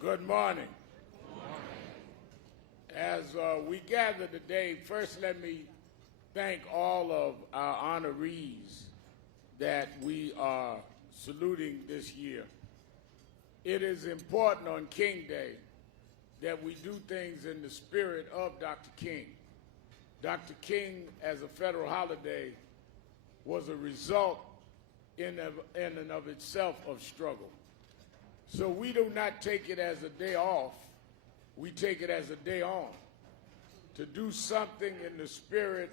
Good morning. As we gather today, first let me thank all of our honorees that we are saluting this year. It is important on King Day that we do things in the spirit of Dr. King. Dr. King, as a federal holiday, was a result in and of itself of struggle. So we do not take it as a day off, we take it as a day on to do something in the spirit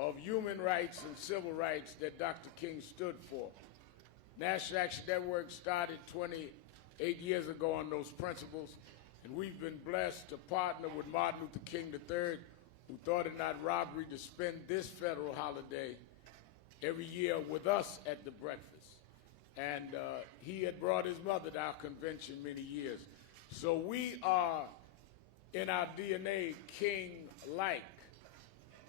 of human rights and civil rights that Dr. King stood for. National Action Network started 28 years ago on those principles, and we've been blessed to partner with Martin Luther King III, who thought it not robbery to spend this federal holiday every year with us at the breakfast. And he had brought his mother to our convention many years. So we are, in our DNA, King-like.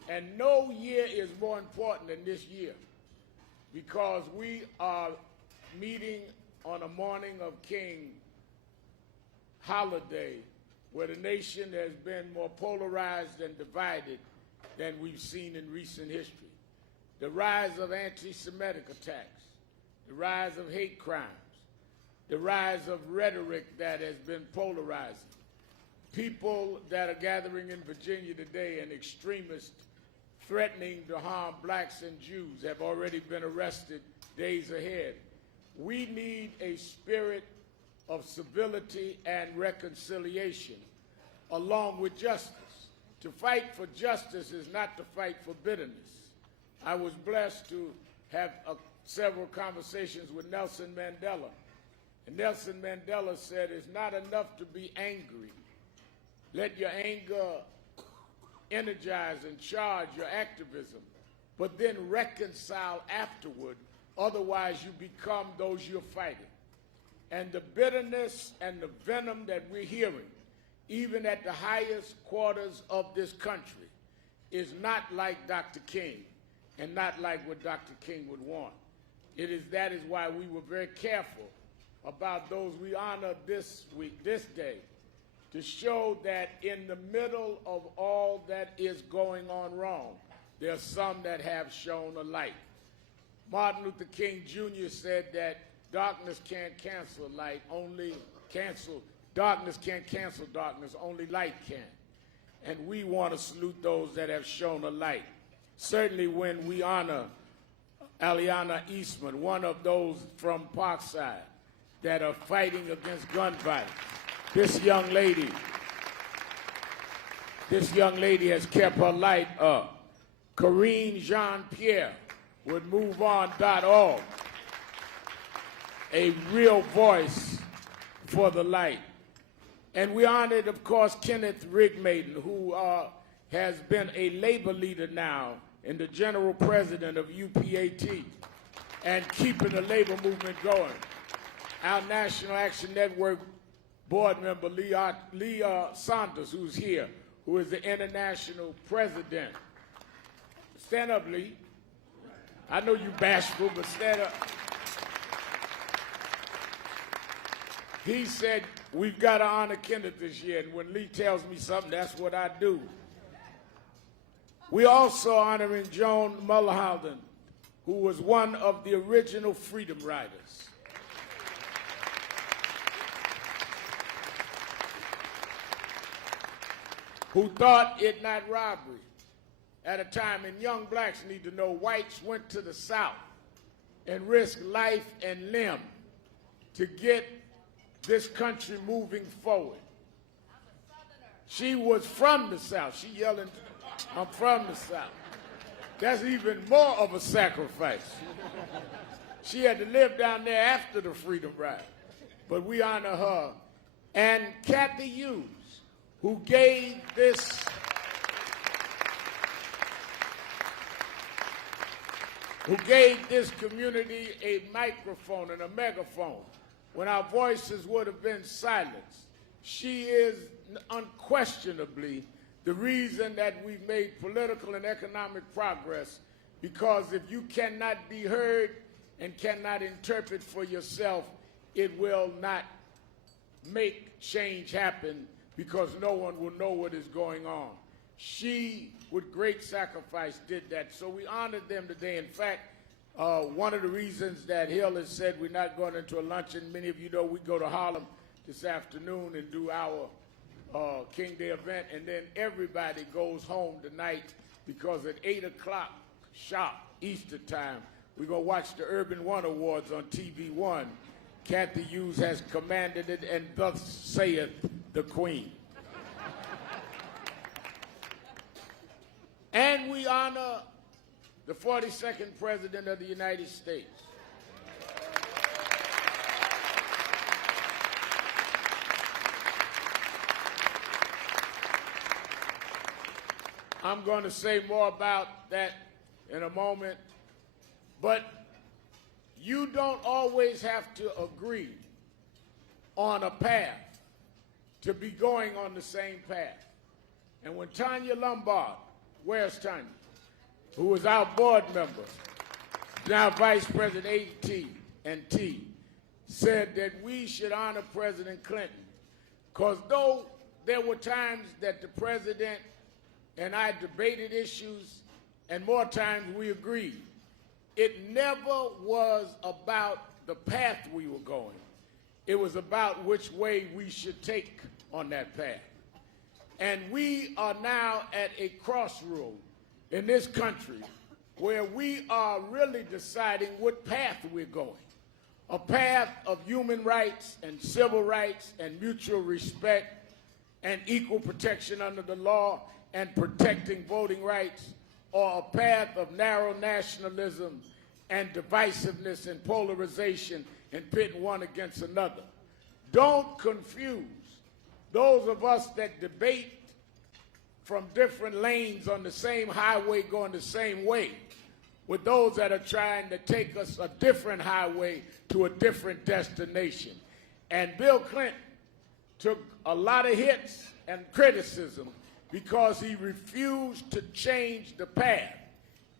And no year is more important than this year, because we are meeting on a morning of King holiday where the nation has been more polarized and divided than we've seen in recent history. The rise of anti-Semitic attacks, the rise of hate crimes, the rise of rhetoric that has been polarizing. People that are gathering in Virginia today and extremists threatening to harm blacks and Jews have already been arrested days ahead. We need a spirit of civility and reconciliation along with justice. To fight for justice is not to fight for bitterness. I was blessed to have several conversations with Nelson Mandela. And Nelson Mandela said, it's not enough to be angry. Let your anger energize and charge your activism, but then reconcile afterward. Otherwise, you become those you're fighting. And the bitterness and the venom that we're hearing, even at the highest quarters of this country, is not like Dr. King and not like what Dr. King would want. That is why we were very careful about those we honor this week, this day, to show that in the middle of all that is going on wrong, there are some that have shown a light. Martin Luther King Jr. said that darkness can't cancel light, darkness can't cancel darkness, only light can. And we want to salute those that have shown a light. Certainly when we honor Aliana Eastman, one of those from Parkside that are fighting against gun violence. This young lady has kept her light up. Corinne Jean-Pierre with MoveOn.org, a real voice for the light. And we honored, of course, Kenneth Rigmaiden, who has been a labor leader now and the general president of UPAT and keeping the labor movement going. Our National Action Network board member, Lee Saunders, who's here, who is the international president. Stand up, Lee. I know you bashful, but stand up. He said, we've got to honor Kenneth this year, and when Lee tells me something, that's what I do. We also honoring Joan Mulholland, who was one of the original freedom riders. Who thought it not robbery at a time, and young blacks need to know, whites went to the South and risked life and limb to get this country moving forward. She was from the South. She yelling, I'm from the South. That's even more of a sacrifice. She had to live down there after the Freedom Ride. But we honor her. And Kathy Hughes, who gave this community a microphone and a megaphone when our voices would have been silenced. She is unquestionably the reason that we've made political and economic progress, because if you cannot be heard and cannot interpret for yourself, it will not make change happen because no one will know what is going on. She, with great sacrifice, did that. So we honored them today. In fact, one of the reasons that Hill has said we're not going into a luncheon, many of you know we go to Harlem this afternoon and do our King Day event, and then everybody goes home tonight because at 8 o'clock sharp Easter time, we're going to watch the Urban One Awards on TV One. Kathy Hughes has commanded it, and thus saith the Queen. And we honor the 42nd President of the United States. I'm going to say more about that in a moment, but you don't always have to agree on a path to be going on the same path. And when Tanya Lombard, where's Tanya, who was our board member, now Vice President AT&T, said that we should honor President Clinton, because though there were times that the president and I debated issues, and more times we agreed, it never was about the path we were going. It was about which way we should take on that path. And we are now at a crossroad in this country where we are really deciding what path we're going. A path of human rights and civil rights and mutual respect and equal protection under the law and protecting voting rights, or a path of narrow nationalism and divisiveness and polarization and pitting one against another. Don't confuse those of us that debate from different lanes on the same highway going the same way with those that are trying to take us a different highway to a different destination. And Bill Clinton took a lot of hits and criticism because he refused to change the path.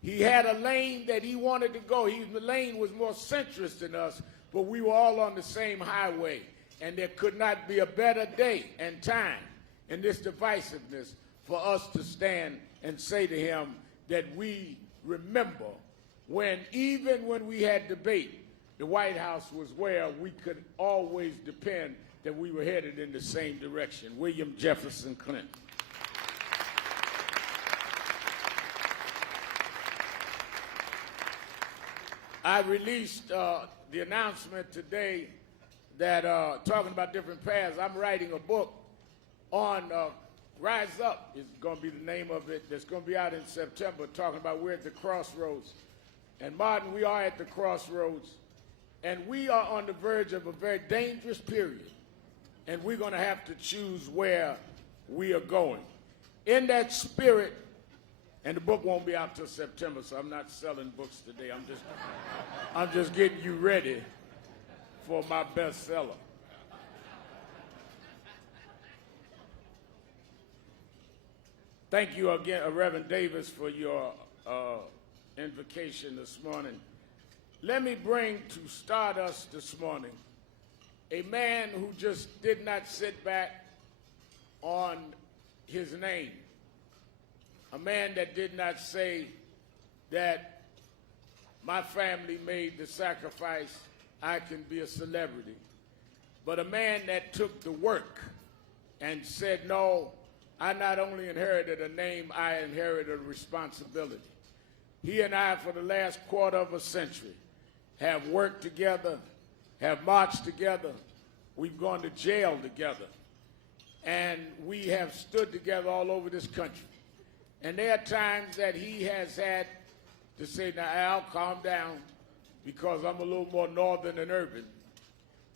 He had a lane that he wanted to go. The lane was more centrist than us, but we were all on the same highway. And there could not be a better day and time in this divisiveness for us to stand and say to him that we remember when, even when we had debate, the White House was where we could always depend that we were headed in the same direction. William Jefferson Clinton. I released the announcement today that talking about different paths. I'm writing a book on Rise Up is going to be the name of it. That's going to be out in September, talking about we're at the crossroads. And Martin, we are at the crossroads, and we are on the verge of a very dangerous period, and we're going to have to choose where we are going. In that spirit, and the book won't be out till September, so I'm not selling books today. I'm just getting you ready for my bestseller. Thank you again, Reverend Davis, for your invocation this morning. Let me bring to stardust this morning a man who just did not sit back on his name. A man that did not say that my family made the sacrifice, I can be a celebrity. But a man that took the work and said, no, I not only inherited a name, I inherited a responsibility. He and I, for the last quarter of a century, have worked together, have marched together, we've gone to jail together, and we have stood together all over this country. And there are times that he has had to say, now, Al, calm down, because I'm a little more northern and urban.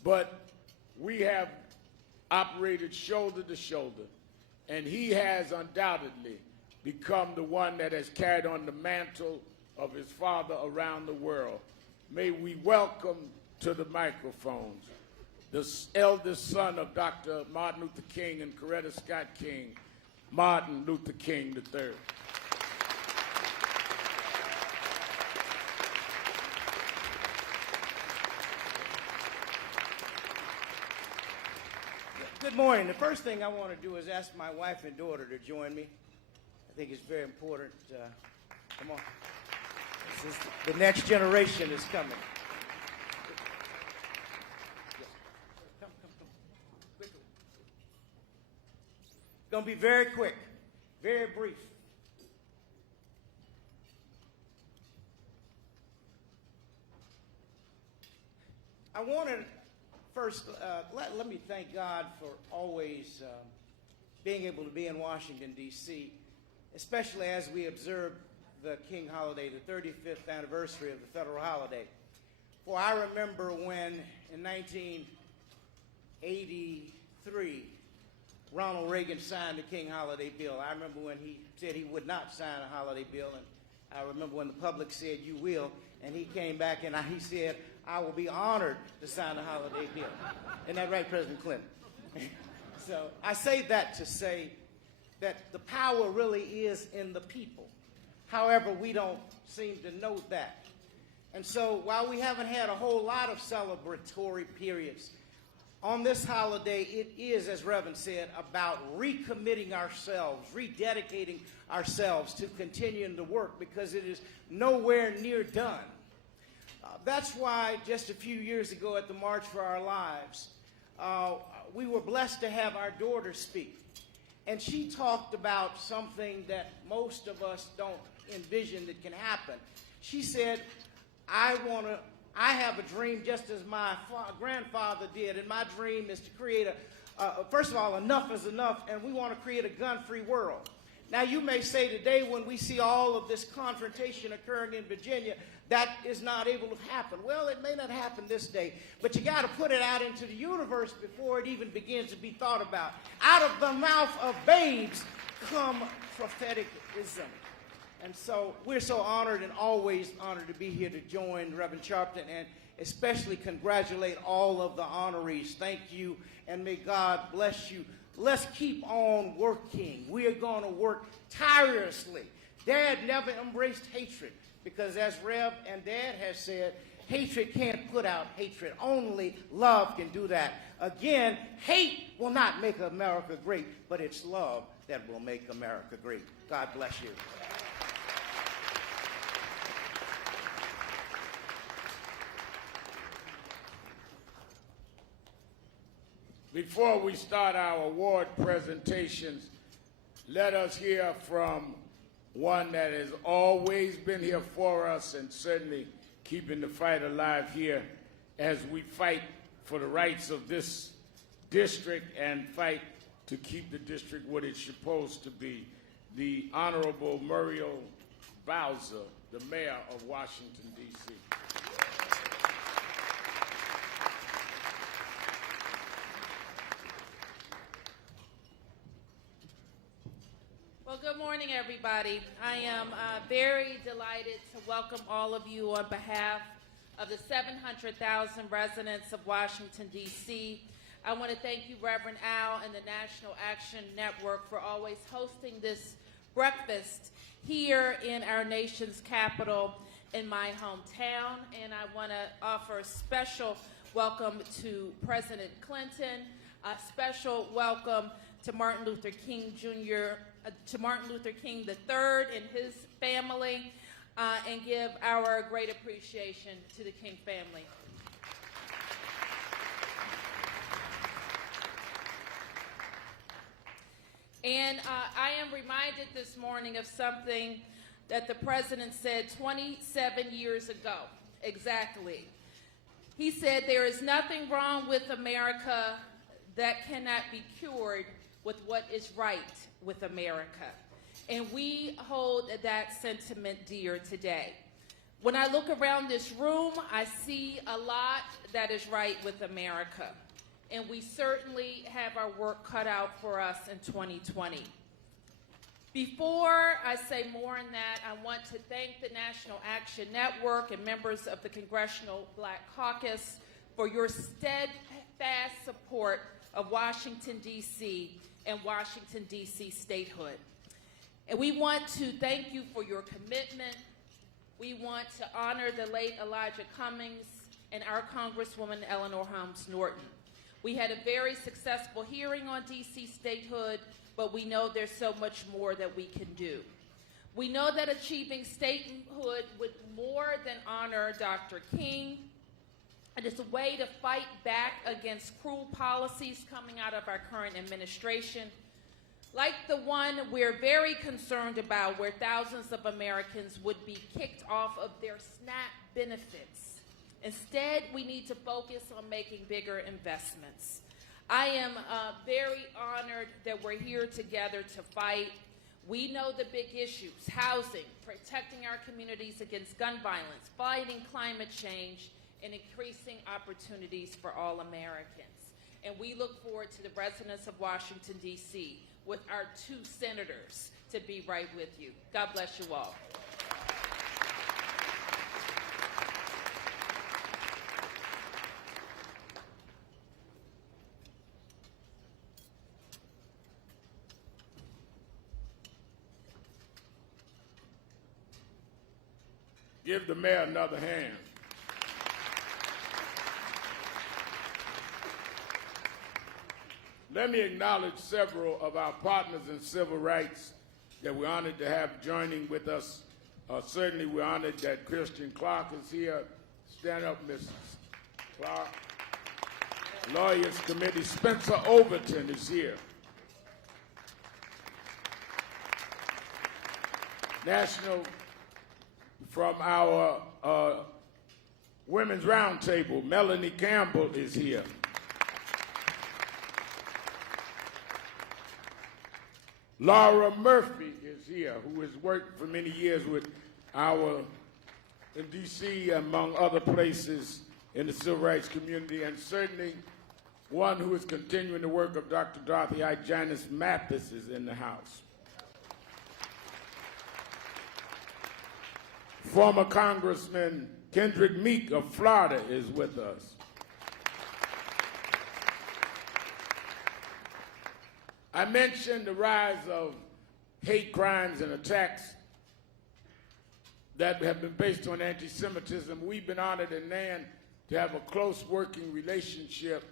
But we have operated shoulder to shoulder, and he has undoubtedly become the one that has carried on the mantle of his father around the world. May we welcome to the microphones the eldest son of Dr. Martin Luther King and Coretta Scott King, Martin Luther King III. Good morning. The first thing I want to do is ask my wife and daughter to join me. I think it's very important. Come on. The next generation is coming. Come. Quickly. It's going to be very quick, very brief. I want to first, let me thank God for always being able to be in Washington, D.C., especially as we observe the King holiday, the 35th anniversary of the federal holiday. For I remember when, in 1983, Ronald Reagan signed the King holiday bill. I remember when he said he would not sign a holiday bill, and I remember when the public said, "You will," and he came back and he said, "I will be honored to sign a holiday bill." Isn't that right, President Clinton? So I say that to say that the power really is in the people. However, we don't seem to know that. And so while we haven't had a whole lot of celebratory periods, on this holiday, it is, as Reverend said, about recommitting ourselves, rededicating ourselves to continuing to work, because it is nowhere near done. That's why just a few years ago at the March for Our Lives, we were blessed to have our daughter speak. And she talked about something that most of us don't envision that can happen. She said, I have a dream just as my grandfather did, and my dream is to create first of all, enough is enough, and we want to create a gun-free world. Now, you may say today, when we see all of this confrontation occurring in Virginia, that is not able to happen. Well, it may not happen this day, but you got to put it out into the universe before it even begins to be thought about. Out of the mouth of babes come propheticism. And so we're so honored and always honored to be here to join Reverend Sharpton and especially congratulate all of the honorees. Thank you, and may God bless you. Let's keep on working. We are going to work tirelessly. Dad never embraced hatred, because as Rev and Dad has said, hatred can't put out hatred. Only love can do that. Again, hate will not make America great, but it's love that will make America great. God bless you. Before we start our award presentations, let us hear from one that has always been here for us and certainly keeping the fight alive here as we fight for the rights of this district and fight to keep the district what it's supposed to be. The Honorable Muriel Bowser, the Mayor of Washington, D.C. Good morning, everybody. I am very delighted to welcome all of you on behalf of the 700,000 residents of Washington, D.C. I want to thank you, Reverend Al, and the National Action Network for always hosting this breakfast here in our nation's capital in my hometown. And I want to offer a special welcome to President Clinton, a special welcome to Martin Luther King Jr., to Martin Luther King III and his family, and give our great appreciation to the King family. And I am reminded this morning of something that the president said 27 years ago, exactly. He said, "There is nothing wrong with America that cannot be cured with what is right with America." And we hold that sentiment dear today. When I look around this room, I see a lot that is right with America. And we certainly have our work cut out for us in 2020. Before I say more on that, I want to thank the National Action Network and members of the Congressional Black Caucus for your steadfast support of Washington, D.C. and Washington, D.C. statehood. And we want to thank you for your commitment. We want to honor the late Elijah Cummings and our Congresswoman Eleanor Holmes Norton. We had a very successful hearing on DC statehood, but we know there's so much more that we can do. We know that achieving statehood would more than honor Dr. King. It is a way to fight back against cruel policies coming out of our current administration, like the one we're very concerned about, where thousands of Americans would be kicked off of their SNAP benefits. Instead, we need to focus on making bigger investments. I am very honored that we're here together to fight. We know the big issues: housing, protecting our communities against gun violence, fighting climate change, and increasing opportunities for all Americans. And we look forward to the residents of Washington, D.C., with our 2 senators to be right with you. God bless you all. Give the mayor another hand. Let me acknowledge several of our partners in civil rights that we're honored to have joining with us. Certainly we're honored that Christian Clark is here. Stand up, Mrs. Clark. Lawyers Committee, Spencer Overton is here. National, from our Women's Roundtable, Melanie Campbell is here. Laura Murphy is here, who has worked for many years with in D.C., among other places in the civil rights community, and certainly one who is continuing the work of Dr. Dorothy I. Janice Mathis is in the House. Former Congressman Kendrick Meek of Florida is with us. I mentioned the rise of hate crimes and attacks that have been based on anti-Semitism. We've been honored in NAN to have a close working relationship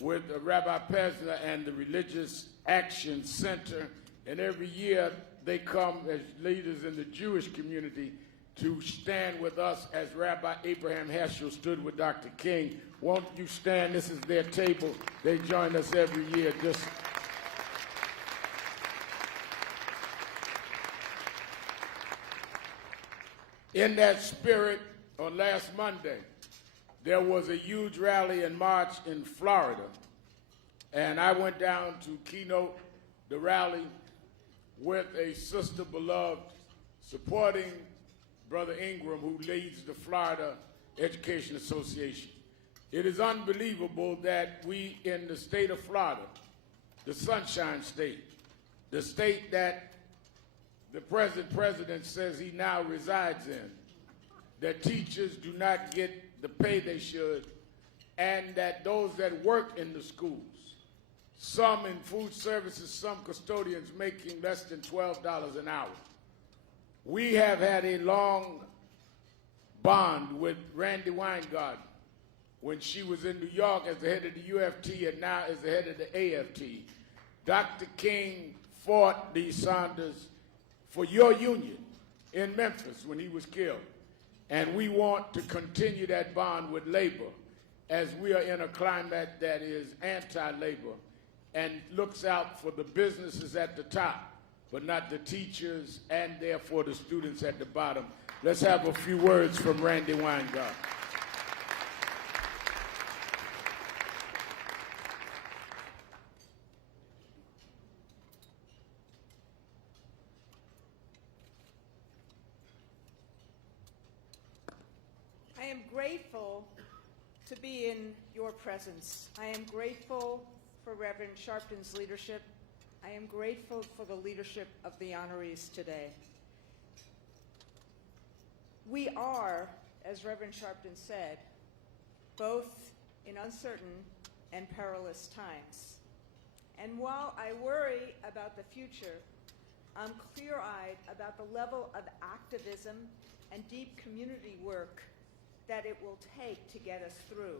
with Rabbi Pezner and the Religious Action Center, and every year they come as leaders in the Jewish community to stand with us as Rabbi Abraham Heschel stood with Dr. King. Won't you stand? This is their table. They join us every year. In that spirit, on last Monday, there was a huge rally and march in Florida, and I went down to keynote the rally with a sister beloved supporting Brother Ingram, who leads the Florida Education Association. It is unbelievable that we in the state of Florida, the Sunshine State, the state that the present president says he now resides in, that teachers do not get the pay they should, and that those that work in the schools, some in food services, some custodians, making less than $12 an hour. We have had a long bond with Randy Weingarten when she was in New York as the head of the UFT and now as the head of the AFT. Dr. King fought Lee Saunders for your union in Memphis when he was killed. And we want to continue that bond with labor as we are in a climate that is anti-labor and looks out for the businesses at the top, but not the teachers and therefore the students at the bottom. Let's have a few words from Randy Weingarten. I am grateful to be in your presence. I am grateful for Reverend Sharpton's leadership. I am grateful for the leadership of the honorees today. We are, as Reverend Sharpton said, both in uncertain and perilous times. And while I worry about the future, I'm clear-eyed about the level of activism and deep community work that it will take to get us through.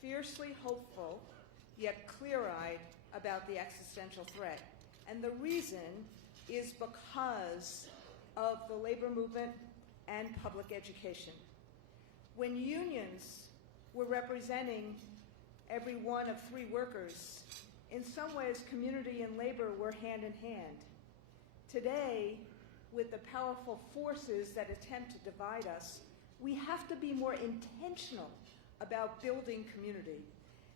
fiercely hopeful, yet clear-eyed about the existential threat. And the reason is because of the labor movement and public education. When unions were representing every one of 3 workers, in some ways community and labor were hand in hand. Today, with the powerful forces that attempt to divide us, we have to be more intentional about building community.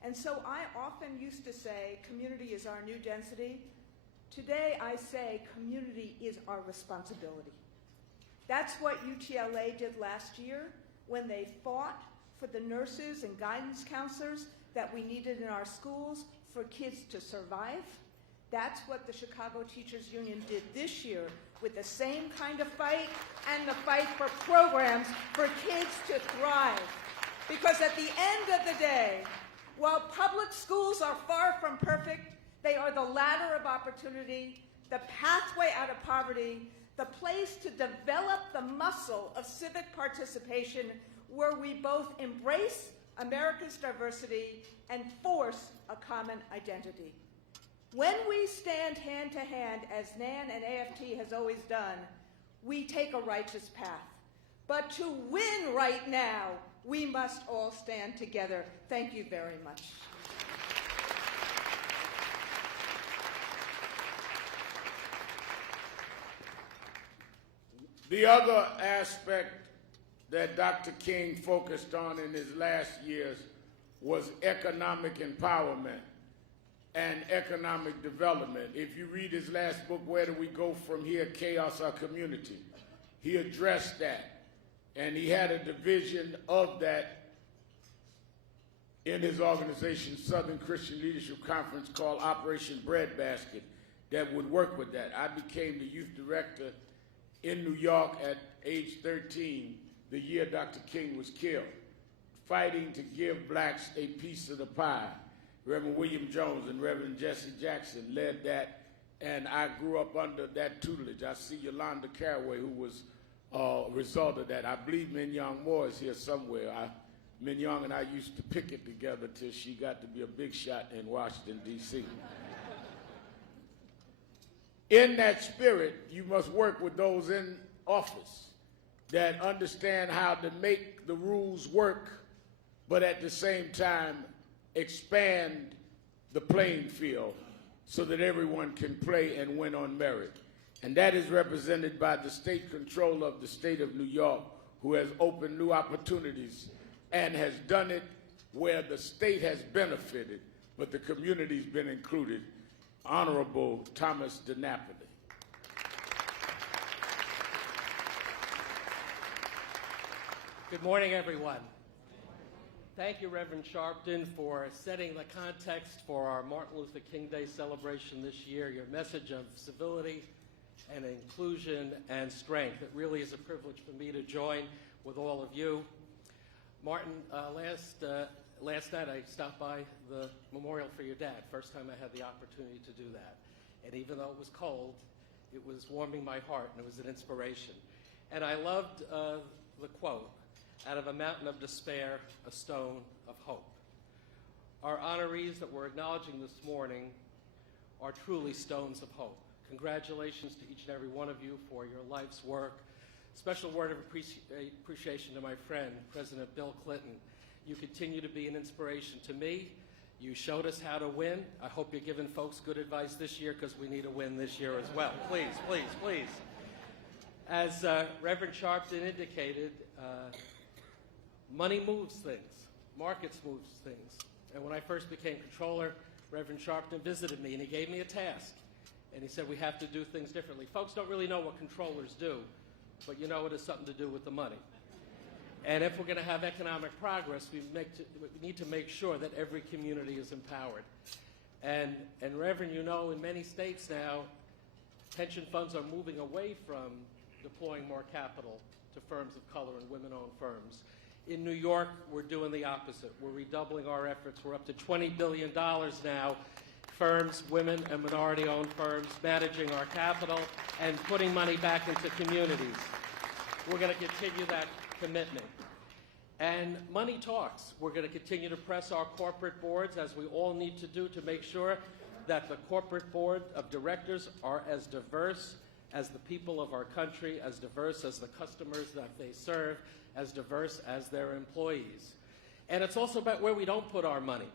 And so I often used to say community is our new density. Today I say community is our responsibility. That's what UTLA did last year when they fought for the nurses and guidance counselors that we needed in our schools for kids to survive. That's what the Chicago Teachers Union did this year with the same kind of fight and the fight for programs for kids to thrive. Because at the end of the day, while public schools are far from perfect, they are the ladder of opportunity, the pathway out of poverty, the place to develop the muscle of civic participation where we both embrace America's diversity and force a common identity. When we stand hand to hand, as NAN and AFT has always done, we take a righteous path. But to win right now, we must all stand together. Thank you very much. The other aspect that Dr. King focused on in his last years was economic empowerment and economic development. If you read his last book, Where Do We Go From Here? Chaos or Community, he addressed that. And he had a division of that in his organization, Southern Christian Leadership Conference, called Operation Breadbasket, that would work with that. I became the youth director in New York at age 13, the year Dr. King was killed, fighting to give blacks a piece of the pie. Reverend William Jones and Reverend Jesse Jackson led that, and I grew up under that tutelage. I see Yolanda Caraway, who was a result of that. I believe Mignon Moore is here somewhere. Mignon and I used to picket together till she got to be a big shot in Washington, D.C. In that spirit, you must work with those in office that understand how to make the rules work, but at the same time expand the playing field so that everyone can play and win on merit. And that is represented by the state controller of the state of New York, who has opened new opportunities and has done it where the state has benefited, but the community's been included. Honorable Thomas DiNapoli. Good morning, everyone. Thank you, Reverend Sharpton, for setting the context for our Martin Luther King Day celebration this year. Your message of civility and inclusion and strength. It really is a privilege for me to join with all of you. Martin, last night I stopped by the memorial for your dad. First time I had the opportunity to do that. And even though it was cold, it was warming my heart and it was an inspiration. And I loved the quote, "Out of a mountain of despair, a stone of hope." Our honorees that we're acknowledging this morning are truly stones of hope. Congratulations to each and every one of you for your life's work. Special word of appreciation to my friend, President Bill Clinton. You continue to be an inspiration to me. You showed us how to win. I hope you're giving folks good advice this year because we need a win this year as well. Please, please, please. As Reverend Sharpton indicated, money moves things. Markets moves things. And when I first became controller, Reverend Sharpton visited me and he gave me a task. And he said, we have to do things differently. Folks don't really know what controllers do, but you know it has something to do with the money. And if we're going to have economic progress, we need to make sure that every community is empowered. And Reverend, you know, in many states now, pension funds are moving away from deploying more capital to firms of color and women-owned firms. In New York, we're doing the opposite. We're redoubling our efforts. We're up to $20 billion now. Firms, women and minority-owned firms, managing our capital and putting money back into communities. We're going to continue that commitment. And money talks. We're going to continue to press our corporate boards, as we all need to do, to make sure that the corporate board of directors are as diverse as the people of our country, as diverse as the customers that they serve, as diverse as their employees. And it's also about where we don't put our money.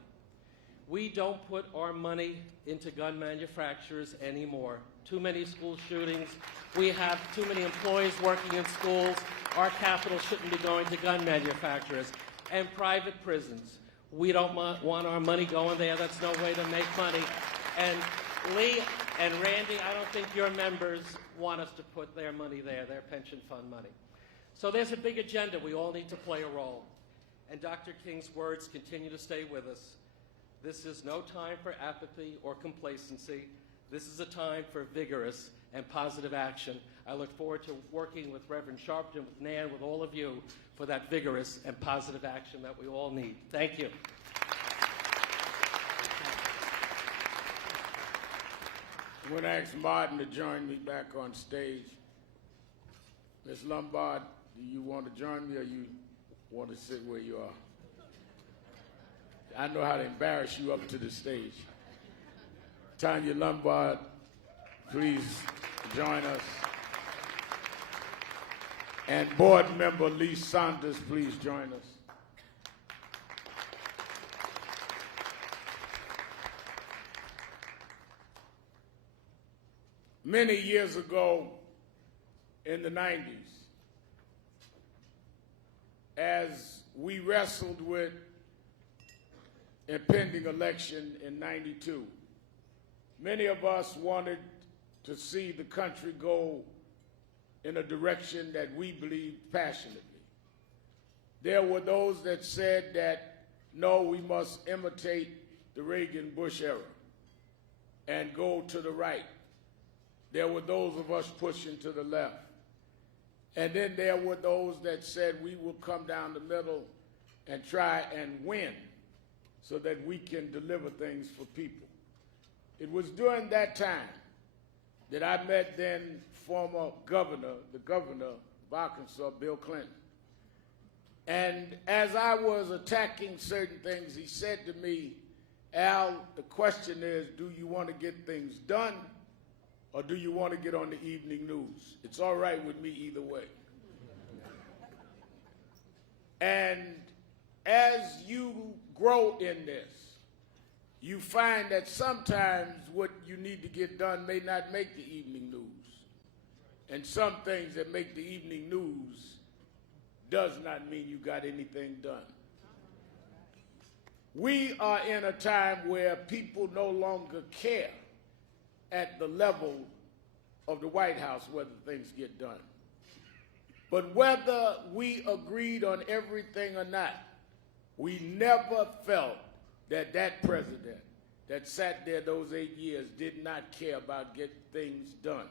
We don't put our money into gun manufacturers anymore. Too many school shootings. We have too many employees working in schools. Our capital shouldn't be going to gun manufacturers. And private prisons. We don't want our money going there. That's no way to make money. And Lee and Randy, I don't think your members want us to put their money there, their pension fund money. So there's a big agenda. We all need to play a role. And Dr. King's words continue to stay with us. This is no time for apathy or complacency. This is a time for vigorous and positive action. I look forward to working with Reverend Sharpton, with Nan, with all of you for that vigorous and positive action that we all need. Thank you. I'm going to ask Martin to join me back on stage. Ms. Lombard, do you want to join me, or you want to sit where you are? I know how to embarrass you up to the stage. Tanya Lombard, please join us. And board member Lee Saunders, please join us. Many years ago in the 90s, as we wrestled with impending election in 92, many of us wanted to see the country go in a direction that we believed passionately. There were those that said that, no, we must imitate the Reagan-Bush era and go to the right. There were those of us pushing to the left. And then there were those that said we will come down the middle and try and win so that we can deliver things for people. It was during that time that I met then former governor, the governor of Arkansas, Bill Clinton. And as I was attacking certain things, he said to me, Al, the question is, do you want to get things done, or do you want to get on the evening news? It's all right with me either way. And as you grow in this, you find that sometimes what you need to get done may not make the evening news. And some things that make the evening news does not mean you got anything done. We are in a time where people no longer care at the level of the White House whether things get done. But whether we agreed on everything or not, we never felt that that president that sat there those 8 years did not care about getting things done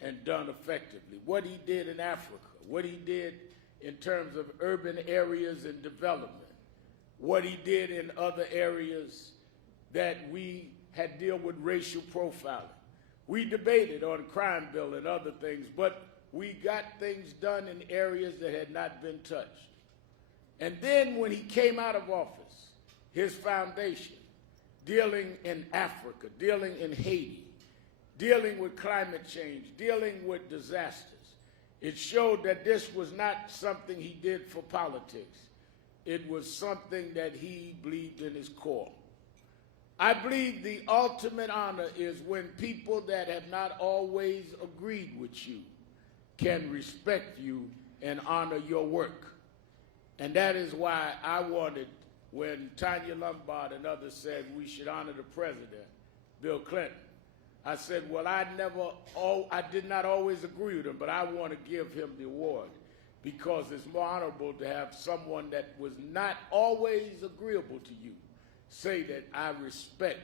and done effectively. What he did in Africa, what he did in terms of urban areas and development, what he did in other areas that we had deal with racial profiling. We debated on crime bill and other things, but we got things done in areas that had not been touched. And then when he came out of office, his foundation, dealing in Africa, dealing in Haiti, dealing with climate change, dealing with disasters, it showed that this was not something he did for politics. It was something that he believed in his core. I believe the ultimate honor is when people that have not always agreed with you can respect you and honor your work. And that is why I wanted, when Tanya Lombard and others said we should honor the president, Bill Clinton, I said, well, I did not always agree with him, but I want to give him the award because it's more honorable to have someone that was not always agreeable to you say that I respect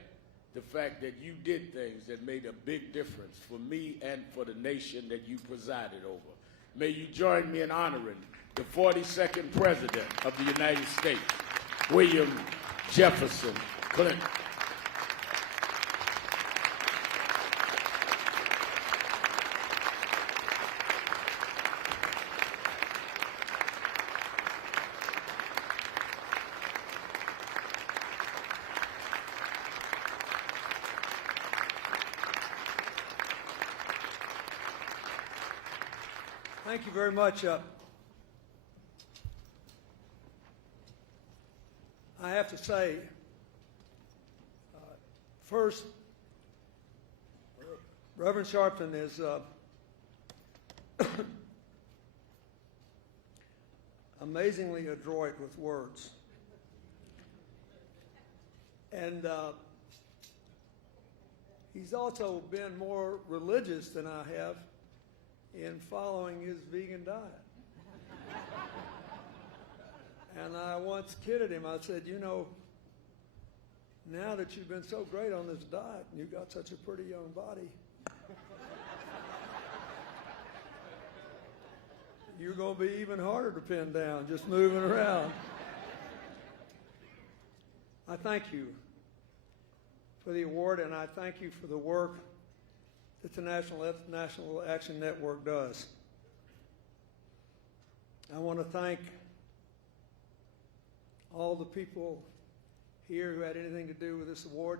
the fact that you did things that made a big difference for me and for the nation that you presided over. May you join me in honoring the 42nd President of the United States, William Jefferson Clinton. Thank you very much. I have to say, first, Reverend Sharpton is amazingly adroit with words. And he's also been more religious than I have in following his vegan diet. And I once kidded him. I said, you know, now that you've been so great on this diet and you've got such a pretty young body, you're going to be even harder to pin down just moving around. I thank you for the award, and I thank you for the work that the National Action Network does. I want to thank all the people here who had anything to do with this award.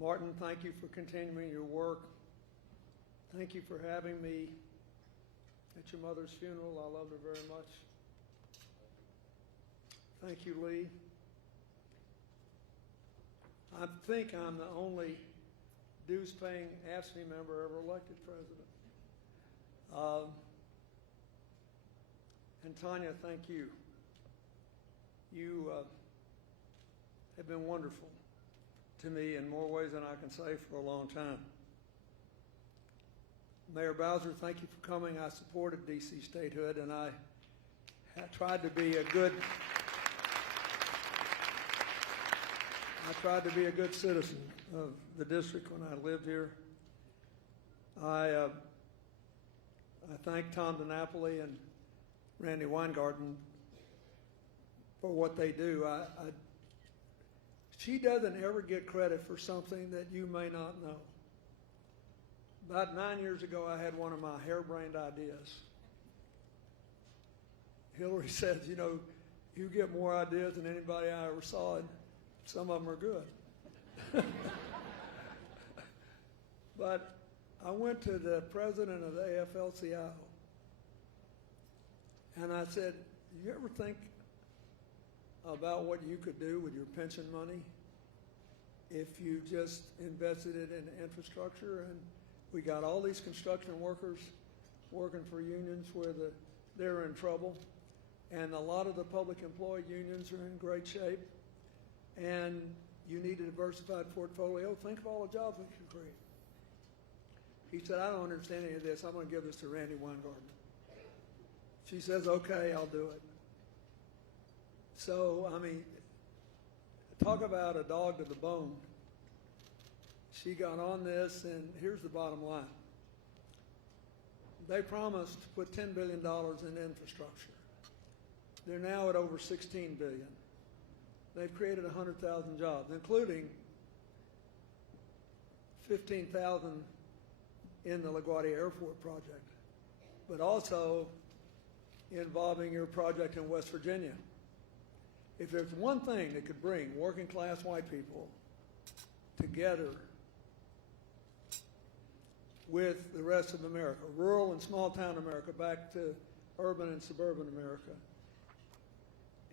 Martin, thank you for continuing your work. Thank you for having me at your mother's funeral. I love her very much. Thank you, Lee. I think I'm the only dues-paying AFSCME member ever elected president. And Tanya, thank you. You have been wonderful to me in more ways than I can say for a long time. Mayor Bowser, thank you for coming. I supported DC statehood, and I tried to be a good citizen of the district when I lived here. I thank Tom DiNapoli and Randy Weingarten for what they do. She doesn't ever get credit for something that you may not know. About 9 years ago, I had one of my harebrained ideas. Hillary says, you know, you get more ideas than anybody I ever saw, and some of them are good. But I went to the president of the AFL-CIO, and I said, do you ever think about what you could do with your pension money if you just invested it in infrastructure? And we got all these construction workers working for unions where they're in trouble, and a lot of the public employee unions are in great shape, and you need a diversified portfolio. Think of all the jobs we can create. He said, I don't understand any of this. I'm going to give this to Randy Weingarten. She says, okay, I'll do it. So, I mean, talk about a dog to the bone. She got on this, and here's the bottom line. They promised to put $10 billion in infrastructure. They're now at over $16 billion. They've created 100,000 jobs, including 15,000 in the LaGuardia Airport project, but also involving your project in West Virginia. If there's one thing that could bring working class white people together with the rest of America, rural and small town America, back to urban and suburban America,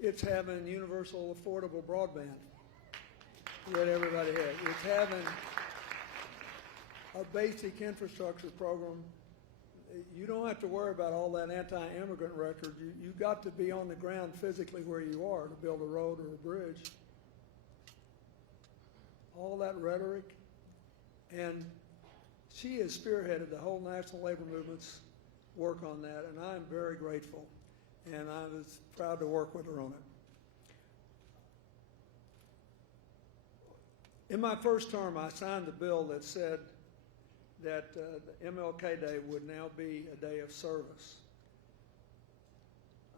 it's having universal affordable broadband that everybody has. It's having a basic infrastructure program. You don't have to worry about all that anti-immigrant record. You've got to be on the ground physically where you are to build a road or a bridge. All that rhetoric. And she has spearheaded the whole national labor movement's work on that, and I'm very grateful. And I was proud to work with her on it. In my first term, I signed a bill that said that MLK Day would now be a day of service.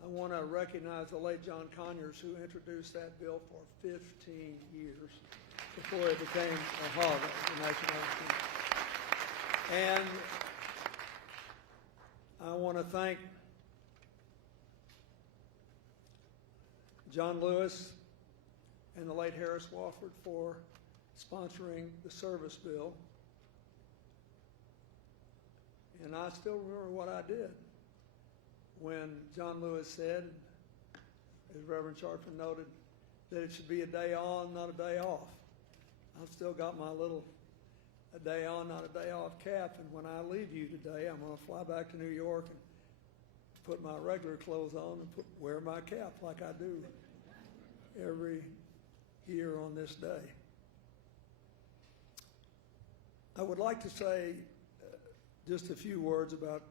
I want to recognize the late John Conyers, who introduced that bill for 15 years before it became a holiday, the national anthem. And I want to thank John Lewis and the late Harris Wofford for sponsoring the service bill. And I still remember what I did when John Lewis said, as Reverend Sharpton noted, that it should be a day on, not a day off. I've still got my little a day on, not a day off cap, and when I leave you today, I'm going to fly back to New York and put my regular clothes on and wear my cap like I do every year on this day. I would like to say just a few words about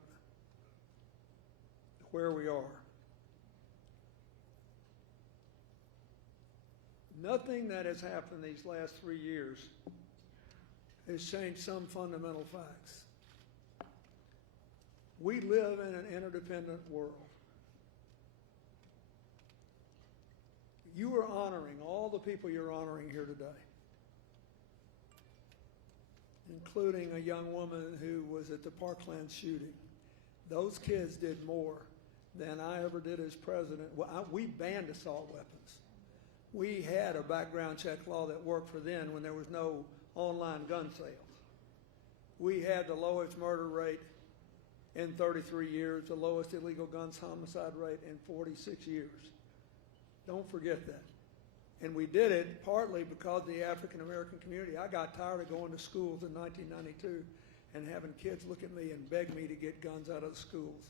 where we are. Nothing that has happened these last 3 years has changed some fundamental facts. We live in an interdependent world. You are honoring all the people you're honoring here today, including a young woman who was at the Parkland shooting. Those kids did more than I ever did as president. Well, we banned assault weapons. We had a background check law that worked for then when there was no online gun sales. We had the lowest murder rate in 33 years, the lowest illegal guns homicide rate in 46 years. Don't forget that. And we did it partly because of the African American community. I got tired of going to schools in 1992 and having kids look at me and beg me to get guns out of the schools,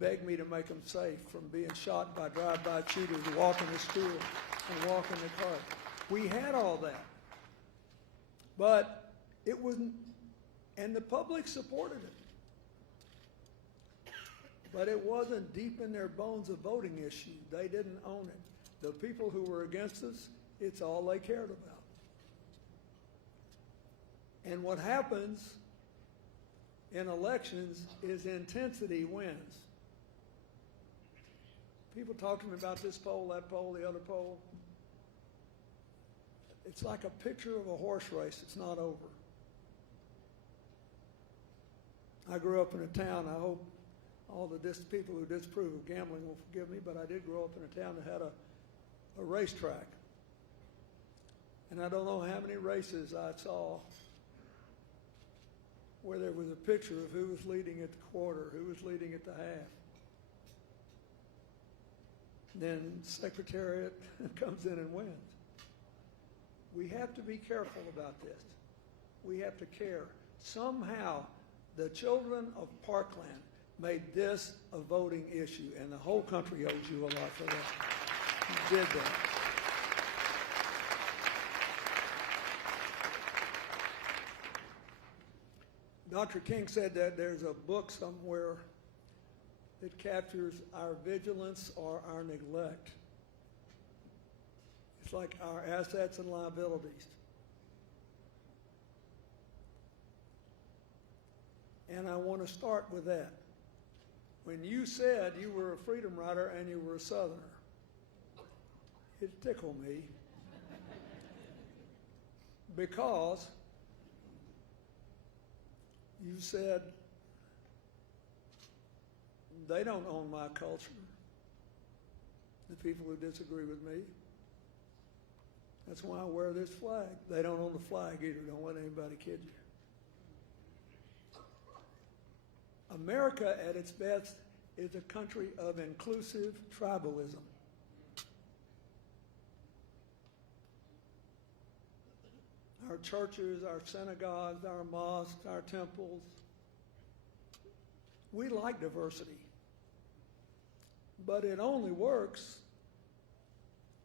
beg me to make them safe from being shot by drive-by shooters walking to school and walking the car. We had all that. But it wasn't, and the public supported it. But it wasn't deep in their bones a voting issue. They didn't own it. The people who were against us, it's all they cared about. And what happens in elections is intensity wins. People talk to me about this poll, that poll, the other poll. It's like a picture of a horse race. It's not over. I grew up in a town, I hope all the people who disapprove of gambling will forgive me, but I did grow up in a town that had a racetrack. And I don't know how many races I saw where there was a picture of who was leading at the quarter, who was leading at the half. Then Secretariat comes in and wins. We have to be careful about this. We have to care. Somehow, the children of Parkland made this a voting issue, and the whole country owes you a lot for that. You did that. Dr. King said that there's a book somewhere that captures our vigilance or our neglect. It's like our assets and liabilities. And I want to start with that. When you said you were a freedom rider and you were a Southerner, it tickled me because you said they don't own my culture, the people who disagree with me. That's why I wear this flag. They don't own the flag either. Don't let anybody kid you. America at its best is a country of inclusive tribalism. Our churches, our synagogues, our mosques, our temples, we like diversity. But it only works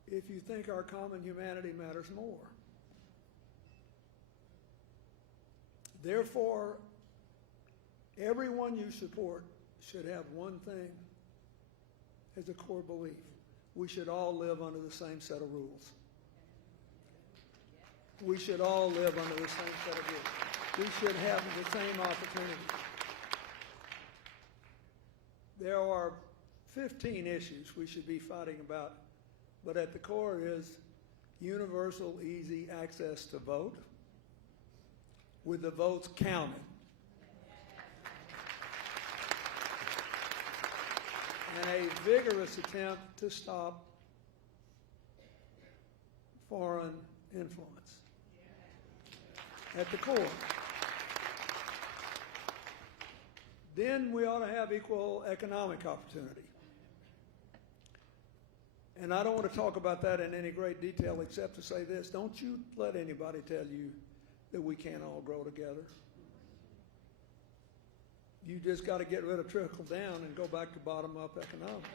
if you think our common humanity matters more. Therefore, everyone you support should have one thing as a core belief. We should all live under the same set of rules. We should all live under the same set of rules. We should have the same opportunities. There are 15 issues we should be fighting about, but at the core is universal, easy access to vote, with the votes counted. And a vigorous attempt to stop foreign influence. At the core. then we ought to have equal economic opportunity. And I don't want to talk about that in any great detail except to say this. Don't you let anybody tell you that we can't all grow together. You just got to get rid of trickle down and go back to bottom up economics.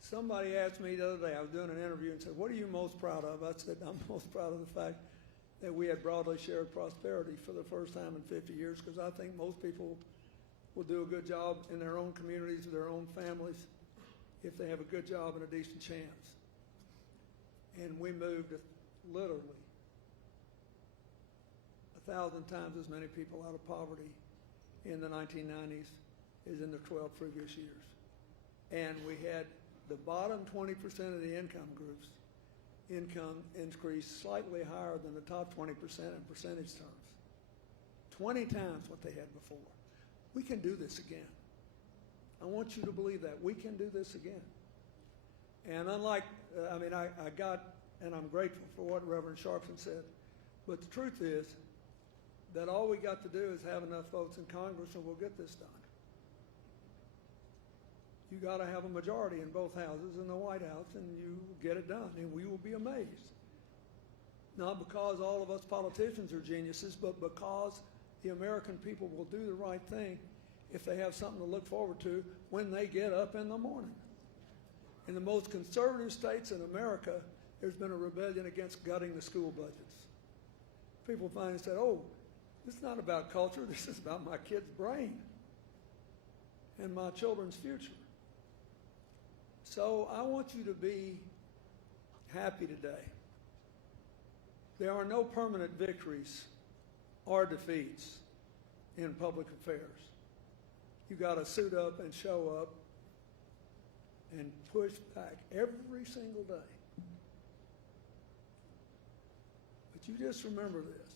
Somebody asked me the other day, I was doing an interview and said, what are you most proud of? I said, I'm most proud of the fact that we had broadly shared prosperity for the first time in 50 years, because I think most people will do a good job in their own communities, with their own families, if they have a good job and a decent chance. And we moved literally 1,000 times as many people out of poverty in the 1990s as in the 12 previous years. And we had the bottom 20% of the income groups, income increased slightly higher than the top 20% in percentage terms. 20 times what they had before. We can do this again. I want you to believe that. We can do this again. And unlike, I got, and I'm grateful for what Reverend Sharpton said, but the truth is that all we got to do is have enough votes in Congress and we'll get this done. You got to have a majority in both houses, in the White House, and you get it done, and we will be amazed. Not because all of us politicians are geniuses, but because the American people will do the right thing if they have something to look forward to when they get up in the morning. In the most conservative states in America, there's been a rebellion against gutting the school budgets. People finally said, oh, this is not about culture, this is about my kid's brain and my children's future. So I want you to be happy today. There are no permanent victories or defeats in public affairs. You got to suit up and show up and push back every single day. But you just remember this.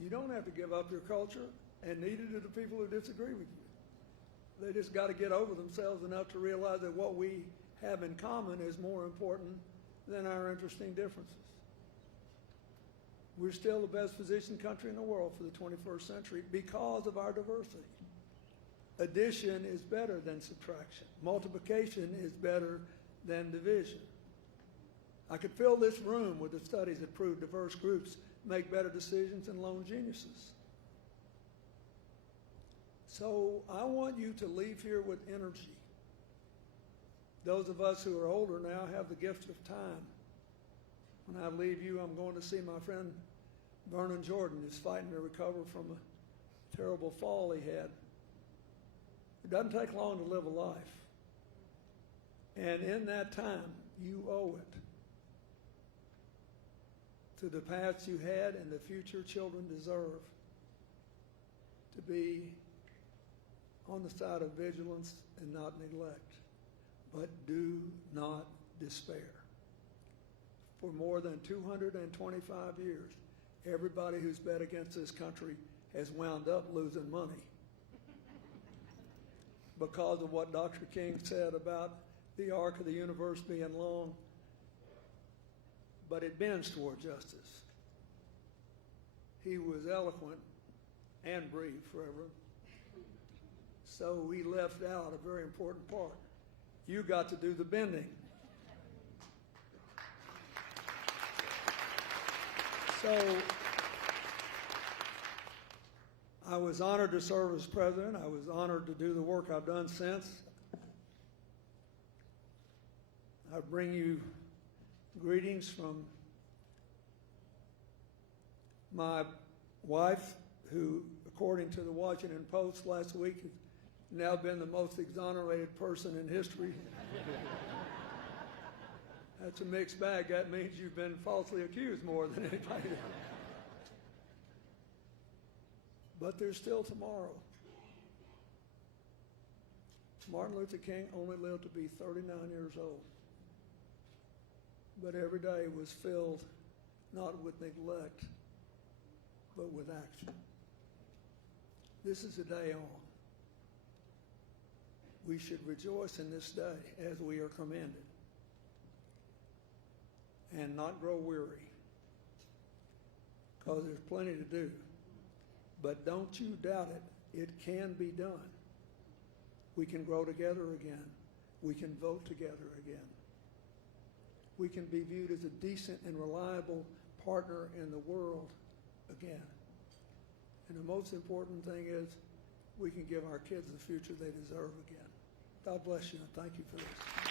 You don't have to give up your culture, and neither do the people who disagree with you. They just got to get over themselves enough to realize that what we have in common is more important than our interesting differences. We're still the best positioned country in the world for the 21st century because of our diversity. Addition is better than subtraction. Multiplication is better than division. I could fill this room with the studies that prove diverse groups make better decisions than lone geniuses. So I want you to leave here with energy. Those of us who are older now have the gift of time. When I leave you, I'm going to see my friend Vernon Jordan, who's fighting to recover from a terrible fall he had. It doesn't take long to live a life. And in that time, you owe it to the past you had and the future children deserve to be on the side of vigilance and not neglect. But do not despair. For more than 225 years, everybody who's bet against this country has wound up losing money because of what Dr. King said about the arc of the universe being long, but it bends toward justice. He was eloquent and brief forever, so he left out a very important part. You got to do the bending. So I was honored to serve as president. I was honored to do the work I've done since. I bring you greetings from my wife, who, according to the Washington Post last week, has now been the most exonerated person in history. That's a mixed bag. That means you've been falsely accused more than anybody else. But there's still tomorrow. Martin Luther King only lived to be 39 years old. But every day was filled not with neglect, but with action. This is a day on. We should rejoice in this day as we are commended and not grow weary, because there's plenty to do But don't you doubt it. It can be done. We can grow together again. We can vote together again. We can be viewed as a decent and reliable partner in the world again. And the most important thing is we can give our kids the future they deserve again. God bless you, and thank you for this.